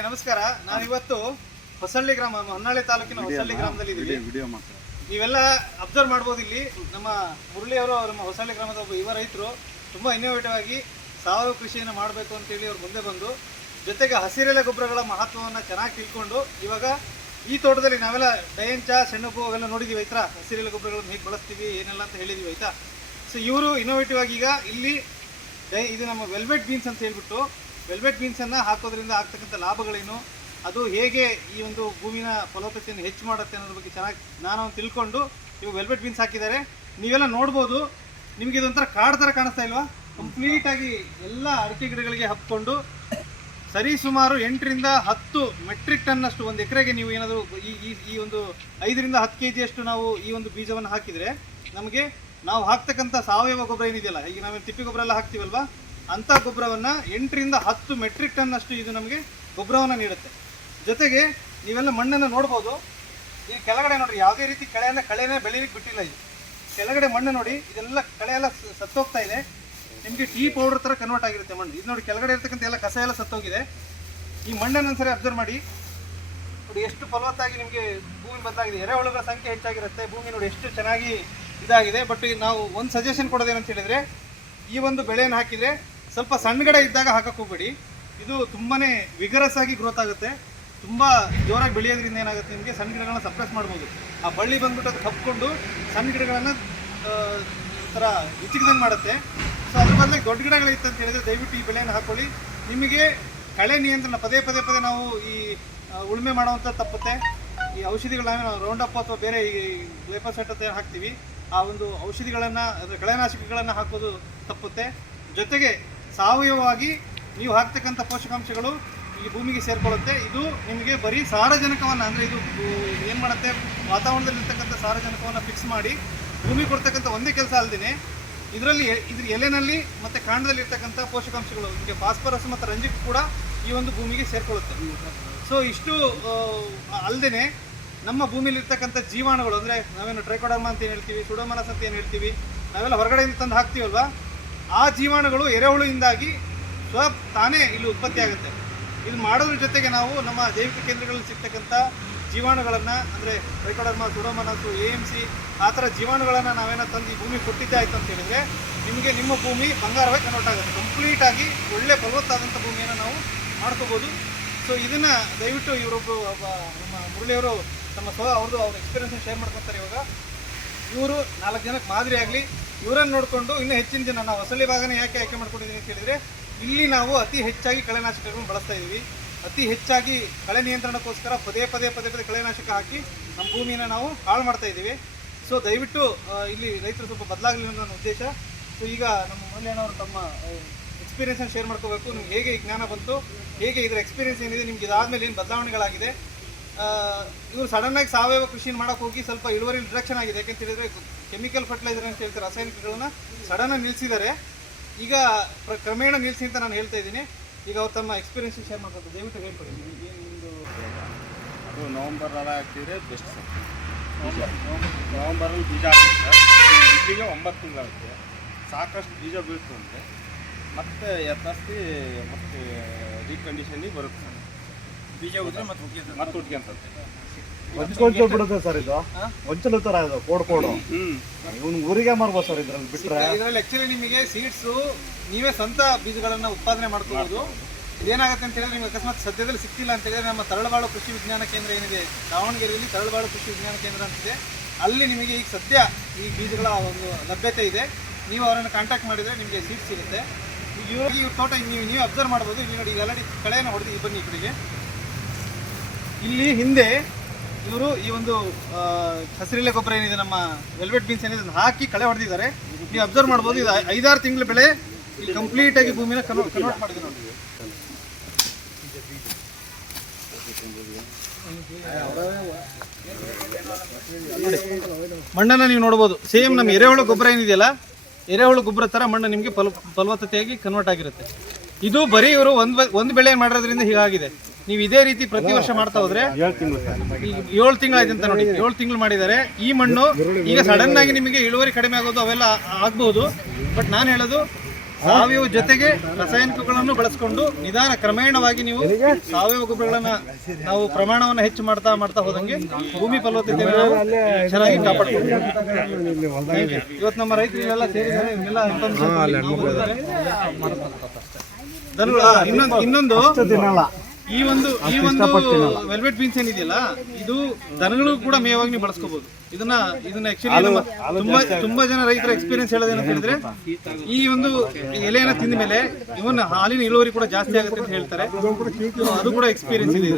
ವೀಕ್ಷಕರೇ ನಮಸ್ಕಾರ. ನಾನಿವತ್ತು ಹೊಸಳ್ಳಿ ಗ್ರಾಮ, ಹೊನ್ನಾಳಿ ತಾಲೂಕಿನ ಹೊಸಳ್ಳಿ ಗ್ರಾಮದಲ್ಲಿ ಇದ್ದೀವಿ. ನೀವೆಲ್ಲ ಅಬ್ಸರ್ವ್ ಮಾಡ್ಬೋದು, ಇಲ್ಲಿ ನಮ್ಮ ಮುರಳಿಯವರು ನಮ್ಮ ಹೊಸಳ್ಳಿ ಗ್ರಾಮದ ಒಬ್ಬ ಯುವ ರೈತರು ತುಂಬ ಇನ್ನೋವೇಟಿವ್ ಆಗಿ ಸಾವಯವ ಕೃಷಿಯನ್ನು ಮಾಡಬೇಕು ಅಂತೇಳಿ ಅವ್ರು ಮುಂದೆ ಬಂದು, ಜೊತೆಗೆ ಹಸಿರೆಲೆ ಗೊಬ್ಬರಗಳ ಮಹತ್ವವನ್ನು ಚೆನ್ನಾಗಿ ತಿಳ್ಕೊಂಡು ಇವಾಗ ಈ ತೋಟದಲ್ಲಿ ನಾವೆಲ್ಲ ಡಯಂಚ, ಸೆಣಬು ಅವೆಲ್ಲ ನೋಡಿದ್ದೀವಿ ಆಯ್ತಾ, ಹಸಿರೆಲೆ ಗೊಬ್ಬರಗಳನ್ನು ಹೇಗೆ ಬಳಸ್ತೀವಿ ಏನೆಲ್ಲ ಅಂತ ಹೇಳಿದ್ದೀವಿ ಆಯ್ತಾ. ಸೊ ಇವರು ಇನ್ನೋವೇಟಿವ್ ಆಗಿ ಈಗ ಇಲ್ಲಿ ಇದು ನಮ್ಮ ವೆಲ್ವೆಟ್ ಬೀನ್ಸ್ ಅಂತ ಹೇಳ್ಬಿಟ್ಟು, ವೆಲ್ವೆಟ್ ಬೀನ್ಸನ್ನು ಹಾಕೋದ್ರಿಂದ ಆಗ್ತಕ್ಕಂಥ ಲಾಭಗಳೇನು, ಅದು ಹೇಗೆ ಈ ಒಂದು ಭೂಮಿನ ಫಲವತ್ತತೆಯನ್ನು ಹೆಚ್ಚು ಮಾಡುತ್ತೆ ಅನ್ನೋದ್ರ ಬಗ್ಗೆ ಚೆನ್ನಾಗಿ ಜ್ಞಾನವನ್ನು ತಿಳ್ಕೊಂಡು ಇವಾಗ ವೆಲ್ವೆಟ್ ಬೀನ್ಸ್ ಹಾಕಿದ್ದಾರೆ. ನೀವೆಲ್ಲ ನೋಡ್ಬೋದು, ನಿಮಗೆ ಇದೊಂಥರ ಕಾಡು ಥರ ಕಾಣಿಸ್ತಾ ಇಲ್ವಾ? ಕಂಪ್ಲೀಟಾಗಿ ಎಲ್ಲ ಅಡಿಕೆ ಗಿಡಗಳಿಗೆ ಹಬ್ಕೊಂಡು ಸರಿ ಸುಮಾರು 8 ರಿಂದ 10 ಮೆಟ್ರಿಕ್ ಟನ್ನಷ್ಟು ಒಂದು ಎಕರೆಗೆ ನೀವು ಏನಾದರೂ ಈ ಒಂದು 5 ರಿಂದ 10 kg ಅಷ್ಟು ನಾವು ಈ ಒಂದು ಬೀಜವನ್ನು ಹಾಕಿದರೆ ನಮಗೆ ನಾವು ಹಾಕ್ತಕ್ಕಂಥ ಸಾವಯವ ಗೊಬ್ಬರ ಏನಿದೆಯಲ್ಲ, ಈಗ ನಾವೇನು ತಿಪ್ಪಿ ಗೊಬ್ಬರ ಎಲ್ಲ ಹಾಕ್ತೀವಲ್ವಾ, ಅಂಥ ಗೊಬ್ಬರವನ್ನು 8 ರಿಂದ 10 ಮೆಟ್ರಿಕ್ ಟನ್ನಷ್ಟು ಇದು ನಮಗೆ ಗೊಬ್ಬರವನ್ನು ನೀಡುತ್ತೆ. ಜೊತೆಗೆ ನೀವೆಲ್ಲ ಮಣ್ಣನ್ನು ನೋಡ್ಬೋದು, ಈ ಕೆಳಗಡೆ ನೋಡಿರಿ ಯಾವುದೇ ರೀತಿ ಕಳೆನೇ ಬೆಳೀಲಿಕ್ಕೆ ಬಿಟ್ಟಿಲ್ಲ. ಇದು ಕೆಳಗಡೆ ಮಣ್ಣು ನೋಡಿ, ಇದೆಲ್ಲ ಕಳೆ ಎಲ್ಲ ಸತ್ತೋಗ್ತಾ ಇದೆ. ನಿಮಗೆ ಟೀ ಪೌಡರ್ ಥರ ಕನ್ವರ್ಟ್ ಆಗಿರುತ್ತೆ ಮಣ್ಣು. ಇದು ನೋಡಿ ಕೆಳಗಡೆ ಇರ್ತಕ್ಕಂಥ ಎಲ್ಲ ಕಸ ಎಲ್ಲ ಸತ್ತೋಗಿದೆ. ಈ ಮಣ್ಣನ್ನು ಒಂದ್ಸರಿ ಅಬ್ಸರ್ವ್ ಮಾಡಿ ನೋಡಿ, ಎಷ್ಟು ಫಲವತ್ತಾಗಿ ನಿಮಗೆ ಭೂಮಿ ಬದಲಾಗಿದೆ. ಎರೆಹುಳುಗಳ ಸಂಖ್ಯೆ ಹೆಚ್ಚಾಗಿರುತ್ತೆ. ಭೂಮಿ ನೋಡಿ ಎಷ್ಟು ಚೆನ್ನಾಗಿ ಇದಾಗಿದೆ. ಬಟ್ ನಾವು ಒಂದು ಸಜೆಷನ್ ಕೊಡೋದೇನಂತ ಹೇಳಿದರೆ, ಈ ಒಂದು ಬೆಳೆಯನ್ನು ಹಾಕಿದರೆ ಸ್ವಲ್ಪ ಸಣ್ಣಗಡೆ ಇದ್ದಾಗ ಹಾಕಕ್ಕೆ ಹೋಗಬೇಡಿ. ಇದು ತುಂಬಾ ವಿಗರಸ್ ಆಗಿ ಗ್ರೋತ್ ಆಗುತ್ತೆ. ತುಂಬ ಜೋರಾಗಿ ಬೆಳೆಯೋದ್ರಿಂದ ಏನಾಗುತ್ತೆ, ನಿಮಗೆ ಸಣ್ಣ ಗಿಡಗಳನ್ನ ಸಪ್ರೆಸ್ ಮಾಡ್ಬೋದು. ಆ ಬಳ್ಳಿ ಬಂದ್ಬಿಟ್ಟು ಅದಕ್ಕೆ ಹಬ್ಕೊಂಡು ಸಣ್ಣ ಗಿಡಗಳನ್ನು ಥರ ಹಿಚಿಕ್ದಂಗೆ ಮಾಡುತ್ತೆ. ಸೊ ಅದ್ರ ಬದಲಾಗಿ ದೊಡ್ಡ ಗಿಡಗಳಿತ್ತು ಅಂತ ಹೇಳಿದರೆ ದಯವಿಟ್ಟು ಈ ಬೆಳೆಯನ್ನು ಹಾಕ್ಕೊಳ್ಳಿ. ನಿಮಗೆ ಕಳೆ ನಿಯಂತ್ರಣ ಪದೇ ನಾವು ಈ ಉಳುಮೆ ಮಾಡುವಂಥ ತಪ್ಪುತ್ತೆ. ಈ ಔಷಧಿಗಳನ್ನ ನಾವು ರೌಂಡ್ ಅಪ್ ಅಥವಾ ಬೇರೆ ಈ ಗ್ಲೈಫೋಸೇಟ್ ಅಂತ ಹಾಕ್ತೀವಿ, ಆ ಒಂದು ಔಷಧಿಗಳನ್ನು ಅಂದರೆ ಕಳೆನಾಶಕಗಳನ್ನು ಹಾಕೋದು ತಪ್ಪುತ್ತೆ. ಜೊತೆಗೆ ಸಾವಯವವಾಗಿ ನೀವು ಹಾಕ್ತಕ್ಕಂಥ ಪೋಷಕಾಂಶಗಳು ಈ ಭೂಮಿಗೆ ಸೇರಿಕೊಳ್ಳುತ್ತೆ. ಇದು ನಿಮಗೆ ಬರೀ ಸಾರಜನಕವನ್ನು, ಅಂದರೆ ಇದು ಏನು ಮಾಡುತ್ತೆ, ವಾತಾವರಣದಲ್ಲಿರ್ತಕ್ಕಂಥ ಸಾರಜನಕವನ್ನು ಫಿಕ್ಸ್ ಮಾಡಿ ಭೂಮಿ ಕೊಡ್ತಕ್ಕಂಥ ಒಂದೇ ಕೆಲಸ ಅಲ್ಲದೇ ಇದರಲ್ಲಿ ಇದ್ರ ಎಲೆನಲ್ಲಿ ಮತ್ತು ಕಾಂಡದಲ್ಲಿ ಇರ್ತಕ್ಕಂಥ ಪೋಷಕಾಂಶಗಳು, ನಿಮಗೆ ಫಾಸ್ಫರಸ್ ಮತ್ತು ರಂಜಕ ಕೂಡ ಈ ಒಂದು ಭೂಮಿಗೆ ಸೇರಿಕೊಳ್ಳುತ್ತೆ. ಸೊ ಇಷ್ಟು ಅಲ್ಲದೆ ನಮ್ಮ ಭೂಮಿಲಿರ್ತಕ್ಕಂಥ ಜೀವಾಣುಗಳು, ಅಂದರೆ ನಾವೇನು ಟ್ರೈಕೋಡರ್ಮಾ ಅಂತ ಏನು ಹೇಳ್ತೀವಿ, ಸುಡೋಮನಸ್ ಅಂತ ಏನು ಹೇಳ್ತೀವಿ, ನಾವೆಲ್ಲ ಹೊರಗಡೆಯಿಂದ ತಂದು ಹಾಕ್ತೀವಲ್ವ, ಆ ಜೀವಾಣುಗಳು ಎರೆಹುಳುವಿಂದಾಗಿ ತಾನೇ ಇಲ್ಲಿ ಉತ್ಪತ್ತಿ ಆಗುತ್ತೆ. ಇದು ಮಾಡೋದ್ರ ಜೊತೆಗೆ ನಾವು ನಮ್ಮ ಜೈವಿಕ ಕೇಂದ್ರಗಳಲ್ಲಿ ಸಿಗ್ತಕ್ಕಂಥ ಜೀವಾಣುಗಳನ್ನು, ಅಂದರೆ ಟ್ರೈಕೋಡರ್ಮಾ, ಸುಡೋಮನಸ್, AMC ಆ ಥರ ಜೀವಾಣುಗಳನ್ನು ನಾವೇನೋ ತಂದು ಈ ಭೂಮಿ ಕೊಟ್ಟಿದ್ದೆ ಆಯಿತು ಅಂತ ಹೇಳಿದರೆ ನಿಮಗೆ ನಿಮ್ಮ ಭೂಮಿ ಬಂಗಾರವೇ ಕನ್ವರ್ಟ್ ಆಗುತ್ತೆ. ಕಂಪ್ಲೀಟಾಗಿ ಒಳ್ಳೆ ಫಲವತ್ತಾದಂಥ ಭೂಮಿಯನ್ನು ನಾವು ಮಾಡ್ಕೋಬೋದು. ಸೊ ಇದನ್ನು ದಯವಿಟ್ಟು ಒಬ್ಬ ನಮ್ಮ ಮುರಳಿಯವರು ಅವ್ರ ಎಕ್ಸ್ಪೀರಿಯನ್ಸನ್ನು ಶೇರ್ ಮಾಡ್ಕೊತಾರೆ. ಇವಾಗ ಇವರು 4 ಜನಕ್ಕೆ ಮಾದರಿ ಆಗಲಿ. ಇವರನ್ನು ನೋಡಿಕೊಂಡು ಇನ್ನೂ ಹೆಚ್ಚಿನ ಜನ, ನಾವು ಹೊಸಳ್ಳಿ ಭಾಗನೇ ಯಾಕೆ ಆಯ್ಕೆ ಮಾಡ್ಕೊಂಡಿದ್ದೀವಿ ಅಂತ ಹೇಳಿದರೆ, ಇಲ್ಲಿ ನಾವು ಅತಿ ಹೆಚ್ಚಾಗಿ ಕಳೆನಾಶಕಗಳನ್ನು ಬಳಸ್ತಾ ಇದ್ದೀವಿ. ಅತಿ ಹೆಚ್ಚಾಗಿ ಕಳೆ ನಿಯಂತ್ರಣಕ್ಕೋಸ್ಕರ ಪದೇ ಕಳೆನಾಶಕ ಹಾಕಿ ನಮ್ಮ ಭೂಮಿನ ನಾವು ಹಾಳು ಮಾಡ್ತಾ ಇದ್ದೀವಿ. ಸೊ ದಯವಿಟ್ಟು ಇಲ್ಲಿ ರೈತರು ಸ್ವಲ್ಪ ಬದಲಾಗಲಿ ಅನ್ನೋ ನನ್ನ ಉದ್ದೇಶ. ಸೊ ಈಗ ನಮ್ಮ ಮುರಳಿಯಣ್ಣವರು ತಮ್ಮ ಎಕ್ಸ್ಪೀರಿಯನ್ಸನ್ನು ಶೇರ್ ಮಾಡ್ಕೋಬೇಕು. ನಿಮ್ಗೆ ಹೇಗೆ ಈ ಜ್ಞಾನ ಬಂತು, ಹೇಗೆ ಇದರ ಎಕ್ಸ್ಪೀರಿಯನ್ಸ್ ಏನಿದೆ, ನಿಮ್ಗೆ ಇದಾದಮೇಲೆ ಏನು ಬದಲಾವಣೆಗಳಾಗಿದೆ. ಇವರು ಸಡನ್ನಾಗಿ ಸಾವಯವ ಕೃಷಿ ಮಾಡೋಕ್ಕೆ ಹೋಗಿ ಸ್ವಲ್ಪ ಇಳುವರಿ ರಿಡಕ್ಷನ್ ಆಗಿದೆ. ಯಾಕೆಂತ ಹೇಳಿದರೆ ಕೆಮಿಕಲ್ ಫರ್ಟಿಲೈಸರ್ ಅಂತ ಹೇಳ್ತಾರೆ, ರಾಸಾಯನಿಕಗಳನ್ನು ಸಡನ್ನಾಗಿ ನಿಲ್ಲಿಸಿದ್ದಾರೆ. ಈಗ ಕ್ರಮೇಣ ನಿಲ್ಲಿಸಿ ಅಂತ ನಾನು ಹೇಳ್ತಾ ಇದ್ದೀನಿ. ಈಗ ಅವ್ರು ತಮ್ಮ ಎಕ್ಸ್ಪೀರಿಯನ್ಸ್ ಶೇರ್ ಮಾಡ್ತಾರೆ, ದಯವಿಟ್ಟು ಹೇಳ್ಕೊಡಿ. ನಿಮ್ಮದು ಅದು ನವಂಬರಲ್ಲಿ ಹಾಕಿದರೆ ಬೆಸ್ಟ್ ಸರ್. ನವಂಬರಲ್ಲಿ ಬೀಜ ಹಾಕ್ತೀವಿ ಸರ್. ಇಲ್ಲಿಗೆ 9 ತಿಂಗಳಾಗುತ್ತೆ. ಸಾಕಷ್ಟು ಬೀಜ ಬೀಳ್ತು ಅಂದರೆ ಮತ್ತೆ ಯಥಾಸ್ತಿ ಮತ್ತೆ ರೀಕಂಡೀಷನಿಗೆ ಬರುತ್ತೆ ಸರ್. ಬೀಜ ಉದ್ರೆ ಮತ್ತೆ ಹುಡ್ಕೊಂತಂತೆ ಬಿಡುತ್ತೆ ಸರ್. ಇದು ಒಂಚಲು ಥರ ಇದು ಕೋಡು ಇವನು ಊರಿಗೆ ಮಾರ್ಬೋದು ಸರ್. ಇದರಲ್ಲಿ ಬಿಟ್ಟರೆ ಇದರಲ್ಲಿ ಆ್ಯಕ್ಚುಲಿ ನಿಮಗೆ ಸೀಡ್ಸು ನೀವೇ ಸ್ವಂತ ಬೀಜಗಳನ್ನು ಉತ್ಪಾದನೆ ಮಾಡ್ಕೋಬೋದು. ಇದೇನಾಗುತ್ತೆ ಅಂತ ಹೇಳಿದ್ರೆ, ನಿಮಗೆ ಅಕಸ್ಮಾತ್ ಸದ್ಯದಲ್ಲಿ ಸಿಕ್ತಿಲ್ಲ ಅಂತ ಹೇಳಿದ್ರೆ, ನಮ್ಮ ತರಳಬಾಳು ಕೃಷಿ ವಿಜ್ಞಾನ ಕೇಂದ್ರ ಏನಿದೆ ದಾವಣಗೆರೆಯಲ್ಲಿ, ತರಳಬಾಳು ಕೃಷಿ ವಿಜ್ಞಾನ ಕೇಂದ್ರ ಅಂತಿದೆ, ಅಲ್ಲಿ ನಿಮಗೆ ಈಗ ಸದ್ಯ ಈ ಬೀಜಗಳ ಒಂದು ಲಭ್ಯತೆ ಇದೆ. ನೀವು ಅವರನ್ನು ಕಾಂಟ್ಯಾಕ್ಟ್ ಮಾಡಿದರೆ ನಿಮಗೆ ಸೀಡ್ಸ್ ಸಿಗುತ್ತೆ. ಈ ತೋಟ ನೀವು ಅಬ್ಸರ್ವ್ ಮಾಡ್ಬೋದು. ಇಲ್ಲಿ ನೋಡಿ, ಈಗ ಆಲ್ರೆಡಿ ಕಳೆಯನ್ನು ಹೊಡೆದು ಬನ್ನಿ ಈ ಕಡೆಗೆ. ಇಲ್ಲಿ ಹಿಂದೆ ಇವರು ಈ ಒಂದು ಹಸಿರೆಲೆ ಗೊಬ್ಬರ ಏನಿದೆ, ನಮ್ಮ ವೆಲ್ವೆಟ್ ಬೀನ್ಸ್ ಏನಿದೆ, ಅದನ್ನು ಹಾಕಿ ಕಳೆ ಹೊಡೆದಿದ್ದಾರೆ. ನೀವು ಅಬ್ಸರ್ವ್ ಮಾಡ್ಬೋದು. ಇದು 5-6 ತಿಂಗಳ ಬೆಳೆ ಇಲ್ಲಿ ಕಂಪ್ಲೀಟಾಗಿ ಭೂಮಿನ ಕನ್ವರ್ಟ್ ಮಾಡಿದೆ ನೋಡಿ. ಮಣ್ಣನ್ನು ನೀವು ನೋಡ್ಬೋದು. ಸೇಮ್ ನಮ್ಮ ಎರೆಹುಳು ಗೊಬ್ಬರ ಏನಿದೆಯಲ್ಲ, ಎರೆಹುಳು ಗೊಬ್ಬರ ಥರ ಮಣ್ಣು ನಿಮಗೆ ಫಲವತ್ತತೆಯಾಗಿ ಕನ್ವರ್ಟ್ ಆಗಿರುತ್ತೆ. ಇದು ಬರೀ ಇವರು ಒಂದು ಬೆಳೆ ಮಾಡಿರೋದ್ರಿಂದ ಹೀಗಾಗಿದೆ. ನೀವು ಇದೇ ರೀತಿ ಪ್ರತಿ ವರ್ಷ ಮಾಡ್ತಾ ಹೋದ್ರೆ 7 ತಿಂಗಳಾಯ್ತು ಅಂತ ನೋಡಿ, 7 ತಿಂಗಳು ಮಾಡಿದ್ದಾರೆ. ಈ ಮಣ್ಣು ಈಗ ಸಡನ್ ಆಗಿ ನಿಮಗೆ ಇಳುವರಿ ಕಡಿಮೆ ಆಗೋದು ಅವೆಲ್ಲ ಆಗ್ಬಹುದು. ಬಟ್ ನಾನು ಹೇಳೋದು ಸಾವಯವ ಜೊತೆಗೆ ರಾಸಾಯನಿಕಗಳನ್ನು ಬಳಸ್ಕೊಂಡು ನಿಧಾನ ಕ್ರಮೇಣವಾಗಿ ನೀವು ಸಾವಯವ ಗೊಬ್ಬರಗಳನ್ನ ನಾವು ಪ್ರಮಾಣವನ್ನು ಹೆಚ್ಚು ಮಾಡ್ತಾ ಹೋದಂಗೆ ಭೂಮಿ ಫಲವತ್ತತೆಯನ್ನು ನಾವು ಚೆನ್ನಾಗಿ ಕಾಪಾಡ್ತೀವಿ. ಇವತ್ತು ನಮ್ಮ ರೈತರಿಗೆಲ್ಲ ಸೇರಿದ್ದಾರೆ, ಇವನ್ನೆಲ್ಲ ಇನ್ನೊಂದು ತಿನ್ನಲ್ಲ. ಈ ಒಂದು ವೆಲ್ವೆಟ್ ಬೀನ್ಸ್ ಏನಿದೆಯಲ್ಲ, ಇದು ದನಗಳು ಕೂಡ ಮೇವಾಗಿ ನೀವು ಬಳಸ್ಕೋಬಹುದು. ಇದನ್ನ ಆಕ್ಚುಲಿ ತುಂಬಾ ಜನ ರೈತರ ಎಕ್ಸ್ಪೀರಿಯನ್ಸ್ ಹೇಳೋದೇನಂತ ಹೇಳಿದ್ರೆ, ಈ ಒಂದು ಎಲೆಯನ್ನ ತಿಂದ ಮೇಲೆ ಇವನ್ ಹಾಲಿನ ಇಳುವರಿ ಕೂಡ ಜಾಸ್ತಿ ಆಗುತ್ತೆ ಅಂತ ಹೇಳ್ತಾರೆ. ಅದು ಕೂಡ ಎಕ್ಸ್ಪೀರಿಯನ್ಸ್ ಇದೆ.